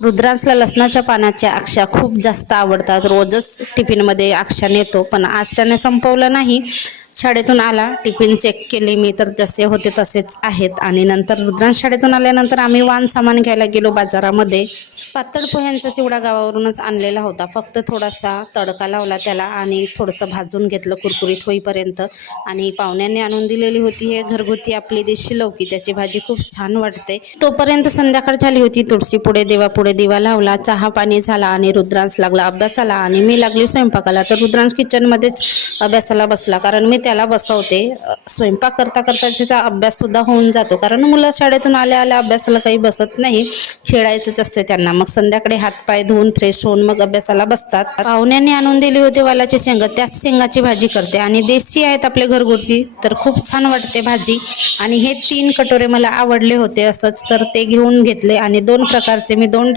रुद्रांसला लसणाच्या पानाच्या अक्षा खूप जास्त आवडतात. रोजच टिफिनमध्ये अक्षा नेतो, पण आज त्याने संपवलं नाही. शाळेतून आला, टिफिन चेक केले मी तर जसे होते तसेच आहेत. आणि नंतर रुद्रांश शाळेतून आल्यानंतर आम्ही वाण सामान घ्यायला गेलो बाजारामध्ये. पातळ पोह्यांचा चिवडा गावावरूनच आणलेला होता. फक्त थोडासा तडका लावला त्याला आणि थोडंसं भाजून घेतलं कुरकुरीत होईपर्यंत. आणि पाहुण्यांनी आणून दिलेली होती हे घरगुती आपली देशी लौकी, त्याची भाजी खूप छान वाटते. तोपर्यंत संध्याकाळ झाली होती. तुळशी पुढे देवापुढे दिवा लावला, चहा पाणी झाला आणि रुद्रांश लागला अभ्यासाला आणि मी लागली स्वयंपाकाला. तर रुद्रांश किचनमध्येच अभ्यासाला बसला, कारण मी त्याला बसवते. स्वयंपाक करता करता त्याचा अभ्यास सुद्धा होऊन जातो, कारण मुलं शाळेतून आल्या आल्या अभ्यासाला काही बसत नाही, खेळायचंच असते त्यांना. मग संध्याकाळी हातपाय धुवून फ्रेश होऊन मग अभ्यासाला बसतात. पाहुण्यांनी आणून दिली होती वालाची शेंग, त्याच शेंगाची भाजी करते आणि देशी आहेत आपले घरगुती, तर खूप छान वाटते भाजी. आणि हे 3 कटोरे मला आवडले होते असंच, तर ते घेऊन घेतले आणि 2 प्रकारचे मी 2